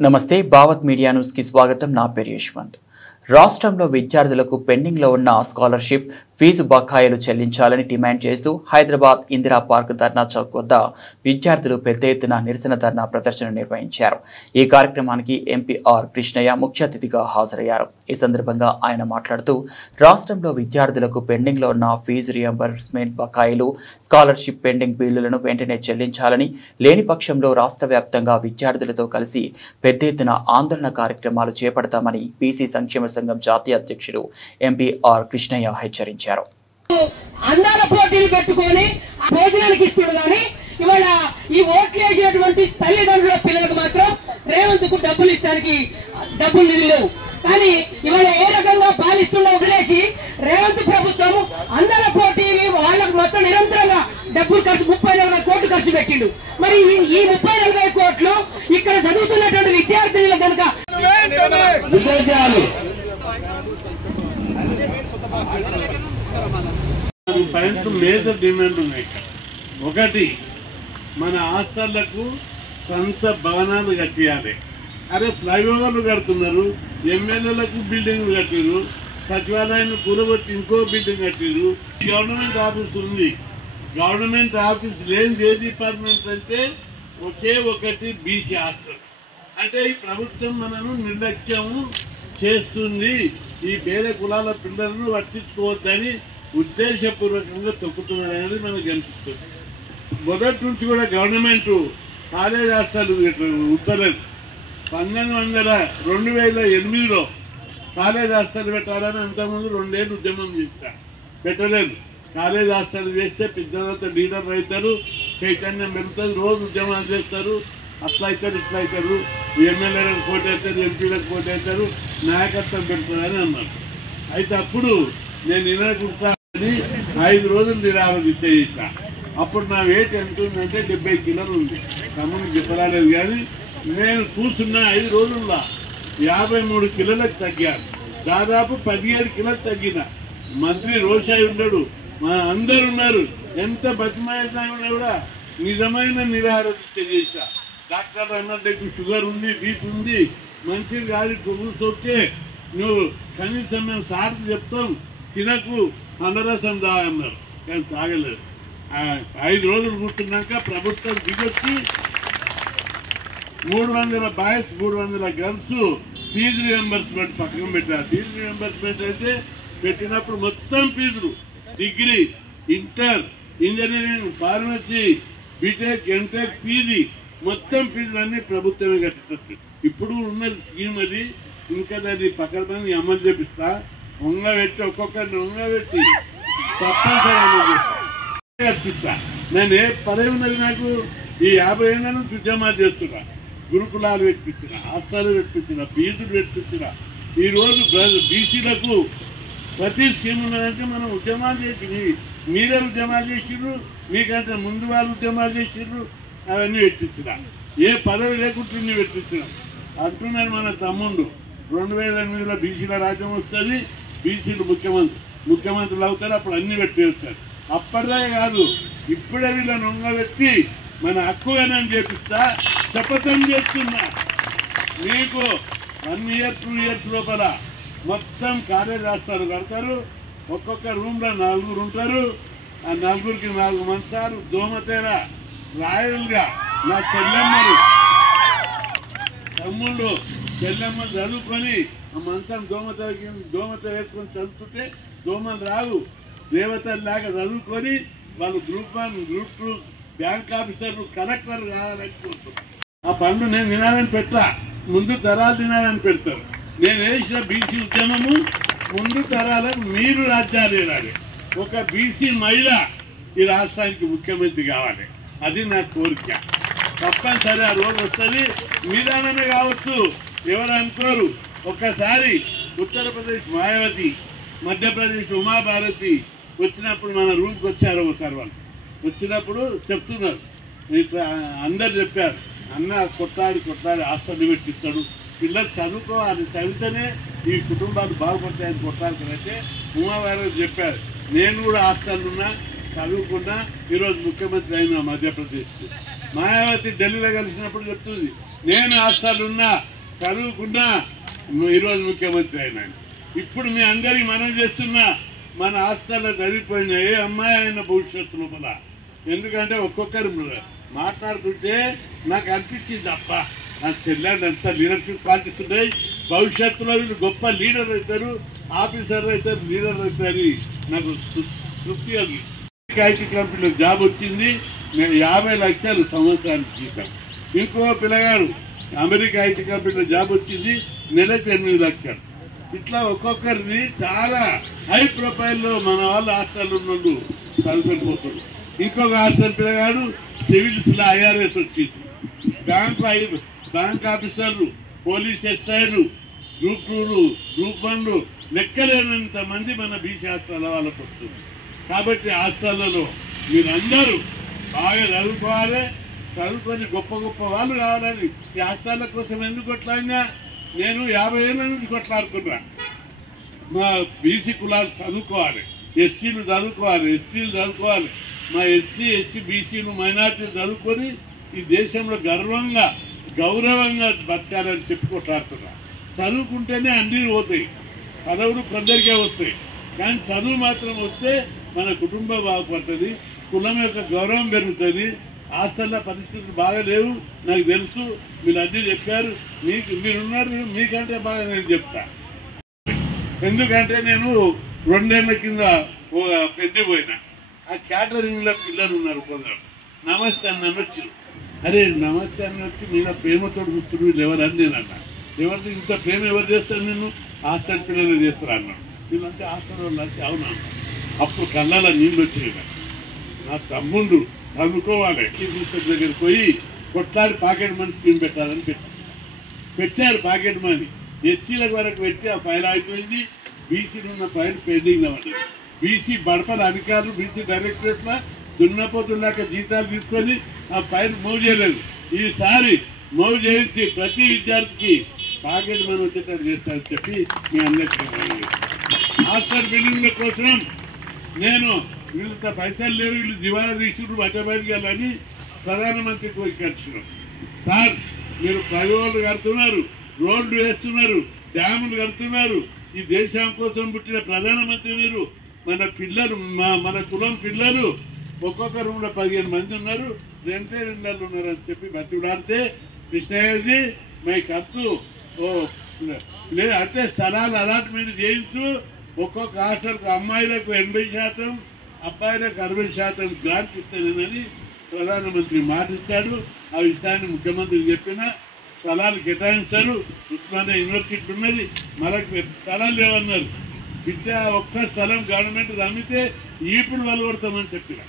నమస్తే, Bhavat media news కి స్వాగతం. నా పేరు యశ్వంత్. రాష్ట్రంలో విద్యార్థులకు పెండింగ్ లో ఉన్న స్కాలర్షిప్ ఫీజు బకాయిలు చెల్లించాలని డిమాండ్ చేస్తూ హైదరాబాద్ ఇందిరా పార్క్ ధర్నా చౌక్ వద్ద విద్యార్థులు పెద్ద ఎత్తున నిరసన ధర్నా ప్రదర్శన నిర్వహించారు. ఈ కార్యక్రమానికి ఎంపీ ఆర్ కృష్ణయ్య ముఖ్య అతిథిగా హాజరయ్యారు. ఈ సందర్భంగా ఆయన మాట్లాడుతూ రాష్ట్రంలో విద్యార్థులకు పెండింగ్ లో ఉన్న ఫీజు రియంబర్స్మెంట్ బకాయిలు, స్కాలర్షిప్ పెండింగ్ బిల్లులను వెంటనే చెల్లించాలని, లేని పక్షంలో రాష్ట్ర వ్యాప్తంగా విద్యార్థులతో కలిసి పెద్ద ఎత్తున ఆందోళన కార్యక్రమాలు చేపడతామని బీసీ సంక్షేమ సంఘం జాతీయ అధ్యక్షుడు ఎంపీ ఆర్ కృష్ణయ్య హెచ్చరించారు. అందాల పోటీలు పెట్టుకొని భోజనానికి ఇస్తుడు కానీ ఇవాళ ఈ ఓట్లు వేసినటువంటి తల్లిదండ్రుల పిల్లలకు మాత్రం రేవంత్ కు డబ్బులు ఇస్తానికి డబ్బులు నిధులు. కానీ ఇవాళ ఏ రకంగా పాలిస్తుండో వదిలేసి రేవంత్ ప్రభుత్వం అందాల పోటీలు వాళ్ళకు మొత్తం నిరంతరంగా డబ్బులు ఖర్చు 30-40 కోట్లు ఖర్చు పెట్టిండు. మరి ఈ 30-40 కోట్లు ఇక్కడ చదువుతున్నటువంటి విద్యార్థులు కనుక మేజర్ డిమాండ్ ఉన్నాయి. ఒకటి, మన హాస్టళ్లకు సొంత భవనాలు కట్టియాలి. అరే ఫ్లైఓవర్లు కడుతున్నారు, ఎమ్మెల్యేలకు బిల్డింగ్లు కట్టిరు, సచివాలయాన్ని కూరగొట్టి ఇంకో బిల్డింగ్ కట్టిరు. గవర్నమెంట్ ఆఫీస్ ఉంది, గవర్నమెంట్ ఆఫీస్ లేని ఏ డిపార్ట్మెంట్ అంటే ఒకే ఒకటి బీసీ హాస్టల్. అంటే ఈ ప్రభుత్వం మనను నిర్లక్ష్యము చేస్తుంది, ఈ వేరే కులాల పిల్లలను పట్టించుకోవద్దని ఉద్దేశపూర్వకంగా తొక్కుతున్నారనేది మనకు అనిపిస్తుంది. మొదటి నుంచి కూడా గవర్నమెంట్ కాలేజ్ హాస్టల్ ఉత్తర్వులు 2008లో కాలేజ్ హాస్టల్ పెట్టాలని అంతకుముందు 2 ఏళ్ళు ఉద్యమం చేస్తా, పెట్టలేదు. కాలేజ్ హాస్టల్ చేస్తే పెద్ద లీడర్ అవుతారు, చైతన్యం పెరుగుతుంది, రోజు ఉద్యమాలు చేస్తారు, అట్లా అవుతారు ఇట్లా అవుతారు, ఎమ్మెల్యేలకు పోటీ అవుతారు, ఎంపీలకు పోటీ అవుతారు, నాయకత్వం పెడుతుందని అన్నారు. అయితే అప్పుడు నేను నిరాకరించాలని 5 రోజులు నిరాకరించే చేసిన. అప్పుడు నా వెయిట్ ఎంత ఉందంటే 70 కిలోలు ఉంది. తమ్ముడికి చెప్పరాలేదు కానీ నేను కూర్చున్న 5 రోజుల్లో 53 కిలోలకు తగ్గాను. దాదాపు 17 కిలోలు తగ్గిన. మంత్రి రోషాయి ఉన్నాడు, మా అందరు ఉన్నారు. ఎంత బతిమాయినా కూడా నిజమైన నిరాకరించ చేశా. డాక్టర్ అన్నట్టు షుగర్ ఉంది, బీపీ ఉంది, మంచిది కాదు, కొవ్వు సోకే, నువ్వు కనీసం మేము సార్లు చెప్తాం తినకు, అన్నరసం తాగన్నారు. కానీ తాగలేదు. 5 రోజులు కూర్చున్నాక ప్రభుత్వం దిగొచ్చి 300 బాయ్స్ 300 గర్ల్స్ ఫీజు రియంబర్స్మెంట్ పక్కన పెట్టారు. ఫీజు రియంబర్స్మెంట్ అయితే పెట్టినప్పుడు మొత్తం ఫీజులు degree, inter, engineering, pharmacy, BTech, MTech PG మొత్తం ఫీజులన్నీ ప్రభుత్వమే కట్టేటట్టు. ఇప్పుడు ఉన్న స్కీమ్ అది. ఇంకా దాన్ని పక్కన మంది అమలు చేపిస్తా. ఉంగబెట్టి ఒక్కొక్కరిని ఉంగబెట్టి తప్పనిసరి అమలు చేస్తా, కట్టిస్తా. నేను ఏ పదవి ఉన్నది నాకు? ఈ 50 ఏళ్ళ నుంచి ఉద్యమాలు చేస్తున్నా. గురుకులాలు పెట్టించిన, హాస్టల్ పెట్టించిన, ఫీజులు పెట్టించిన. ఈరోజు బీసీలకు ప్రతి స్కీమ్ ఉన్నదంటే మనం ఉద్యమాలు చేసి, మీరే ఉద్యమాలు చేసిర్రు, మీకంటే ముందు వాళ్ళు ఉద్యమాలు చేసిర్రు, అవన్నీ పెట్టించిన. ఏ పదవి లేకుండా పెట్టించిన అంటున్నాను. మన తమ్ముడు 2008లో బీసీల రాజ్యం వస్తుంది, బీసీలు ముఖ్యమంత్రులు అవుతారు, అప్పుడు అన్ని పెట్టేస్తారు. అప్పటిదే కాదు, ఇప్పుడే వీళ్ళని ఉంగబెట్టి మన హక్కుగానే చేపిస్తా, శపథం చేస్తున్నా. మీకు 1 ఇయర్ 2 ఇయర్స్ లోపల మొత్తం కాలేజ్ హాస్టల్ కడతారు. ఒక్కొక్క రూమ్లో 4 ఉంటారు. ఆ 4కి 4 మంచాలు, దోమతెర, రాయలుగా నా చెల్లెమ్మలు, తమ్ముళ్ళు, చెల్లెమ్మలు చదువుకొని ఆ మంచం దోమతెర వేసుకొని చదువుతుంటే దోమలు రావు. దేవతల్లాగా చదువుకొని వాళ్ళు గ్రూప్ 1, గ్రూప్ 2, బ్యాంక్ ఆఫీసర్లు, కలెక్టర్ కావాలనుకుంటారు. ఆ పనులు నేను తినాలని పెట్టా, ముందు తరాలు తినాలని పెడతారు. నేను వేసిన బీసీ ఉద్యమము ముందు తరాలకు మీరు రాజ్యాలు ఏలాలి. ఒక బీసీ మహిళ ఈ రాష్ట్రానికి ముఖ్యమంత్రి కావాలి, అది నా కోరిక. తప్పనిసరి ఆ రోజు వస్తుంది. మీదానమే కావచ్చు, ఎవరు అనుకోరు. ఒక్కసారి ఉత్తరప్రదేశ్ మాయావతి, మధ్యప్రదేశ్ ఉమాభారతి వచ్చినప్పుడు మన రూమ్కి వచ్చారు. ఒకసారి వాళ్ళు వచ్చినప్పుడు చెప్తున్నారు, ఇట్లా అందరు చెప్పారు, అన్న కొట్లాడి హాస్టల్ పెట్టిస్తాడు, పిల్లలు చదువుకోవాలి, చదివితేనే ఈ కుటుంబాలు బాగుపడతాయని కొట్లాడుతారంటే ఉమాభారతి చెప్పారు. నేను కూడా హాస్టల్ ఉన్నా, చదువుకున్నా ఈరోజు ముఖ్యమంత్రి అయిన మధ్యప్రదేశ్. మాయావతి ఢిల్లీలో కలిసినప్పుడు చెప్తుంది, నేను హాస్టలున్నా చదువుకున్నా ఈరోజు ముఖ్యమంత్రి అయినా. ఇప్పుడు మీ అందరికి మనం చేస్తున్నా మన హాస్టల్లో చదివిపోయిన ఏ అమ్మాయి అయిన భవిష్యత్తు లోపల. ఎందుకంటే ఒక్కొక్కరు మాట్లాడుతుంటే నాకు అనిపించింది, అప్ప నాకు చెల్లాంటి అంత లీడర్షిప్ క్వాలిటీస్ ఉన్నాయి, భవిష్యత్తులో వీళ్ళు గొప్ప లీడర్ అవుతారు, ఆఫీసర్ అవుతారు, లీడర్ అవుతారు. నాకు తృప్తి కలిగి ఐటీ కంపెనీలో జాబ్ వచ్చింది. నేను 50 లక్షలు సంవత్సరానికి జీతం. ఇంకో పిల్లగాడు అమెరికా ఐటీ కంపెనీలో జాబ్ వచ్చింది, నెలకు 8 లక్షలు. ఇట్లా ఒక్కొక్కరిని చాలా హై ప్రొఫైల్లో మన వాళ్ళు హాస్టల్ ఉన్నోళ్ళు చదువుకొని. ఇంకొక హాస్టల్ పిల్లగాడు సివిల్స్ లో IRS వచ్చింది. బ్యాంక్ ఆఫీసర్లు, పోలీస్ ఎస్ఐలు, గ్రూప్ 2లు, గ్రూప్ 1లు లెక్కలేనంత మంది మన బీసీ హాస్టల్ వాళ్ళకు వస్తుంది. కాబట్టి హాస్టళ్లలో మీరందరూ బాగా చదువుకోవాలి, చదువుకొని గొప్ప గొప్ప వాళ్ళు కావాలని. ఈ హాస్టళ్ల కోసం ఎందుకు కొట్లాడినా, నేను 50 ఏళ్ళ నుంచి కొట్లాడుతున్నా. మా బీసీ కులాలు చదువుకోవాలి, ఎస్సీలు చదువుకోవాలి, ఎస్టీలు చదువుకోవాలి. మా ఎస్సీ, ఎస్టీ, బీసీలు, మైనార్టీలు చదువుకొని ఈ దేశంలో గర్వంగా గౌరవంగా బతకాలని చెప్పి కొట్లాడుతున్నా. చదువుకుంటేనే అన్ని పోతాయి, పదవులు కొందరికే వస్తాయి, కానీ చదువు మాత్రం వస్తే మన కుటుంబం బాగుపడుతుంది, కులం యొక్క గౌరవం పెరుగుతుంది. హాస్టల్లో పరిస్థితులు బాగాలేవు, నాకు తెలుసు, మీరు అన్నీ చెప్పారు. మీరున్నారు, మీకంటే బాగా నేను చెప్తా. ఎందుకంటే నేను 2 ఏళ్ల కింద పెళ్లి పోయినా. ఆ క్యాటరింగ్ లో పిల్లలు ఉన్నారు, కొందరు నమస్తే అని అనొచ్చు. అరే నమస్తే అని వచ్చి నేను ప్రేమతో చూస్తున్నారు వీళ్ళు ఎవరని నేను అన్నా. ఎవరితో ఇంత ప్రేమ ఎవరు చేస్తారు, నేను హాస్టల్ పిల్లలు చేస్తారు అన్నాడు. వీళ్ళంటే హాస్టల్ వాళ్ళు అంటే అవునా. అప్పుడు కళ్ళ నీళ్ళు వచ్చినాయి. నా తమ్ముడు చదువుకోవాలి, మినిస్టర్ దగ్గరికి పోయి కొట్లాడి పాకెట్ మనీ స్కీమ్ పెట్టాలని పెట్టారు. పాకెట్ మనీ ఎస్సీల వరకు పెట్టి ఆ ఫైల్ అయిపోయింది. బీసీలు ఉన్న ఫైల్ పెండింగ్ లో ఉన్నది. బీసీ బడపల అధికారులు బీసీ డైరెక్టరేట్ లో దున్నపోతుల్లాక జీతాలు తీసుకొని ఆ ఫైల్ మూవ్ చేయలేదు. ఈసారి మూవ్ చేయించి ప్రతి విద్యార్థికి పాకెట్ మనీ వచ్చేటట్టు చేస్తారని చెప్పి మీ అందరికీ హాస్టల్ బిల్డింగ్ల కోసం నేను వీళ్ళంత పైసలు లేవు, వీళ్ళు దివాలా తీసుకుని బయటకి వెళ్ళని ప్రధానమంత్రికి పోయి కలిసినాం. సార్ మీరు ఫ్లైఓవర్లు కడుతున్నారు, రోడ్లు వేస్తున్నారు, డ్యాములు కడుతున్నారు, ఈ దేశం కోసం పుట్టిన ప్రధానమంత్రి మీరు. మన పిల్లలు మన కులం పిల్లలు ఒక్కొక్క రూమ్ లో 15 మంది ఉన్నారు, 2 ఇళ్ళు ఉన్నారు అని చెప్పి బతిలాడితే కృష్ణయ్యజీ మై ఖర్చు లేదు అంటే స్థలాలు అలాట్మెంట్ చేయించు. ఒక్కొక్క హాస్టల్కు అమ్మాయిలకు 80%, అబ్బాయిలకు 60% గ్రాంట్ ఇస్తానని ప్రధానమంత్రి మాట ఇచ్చాడు. ఆ విషయాన్ని ముఖ్యమంత్రి చెప్పిన స్థలాలు కేటాయించారు. ఉస్మానియా యూనివర్సిటీ ఉన్నది, మనకు స్థలాలు లేవన్నారు. విద్య ఒక్క స్థలం గవర్నమెంట్ అమ్మితే ఇప్పుడు వలగొడతామని చెప్పిన.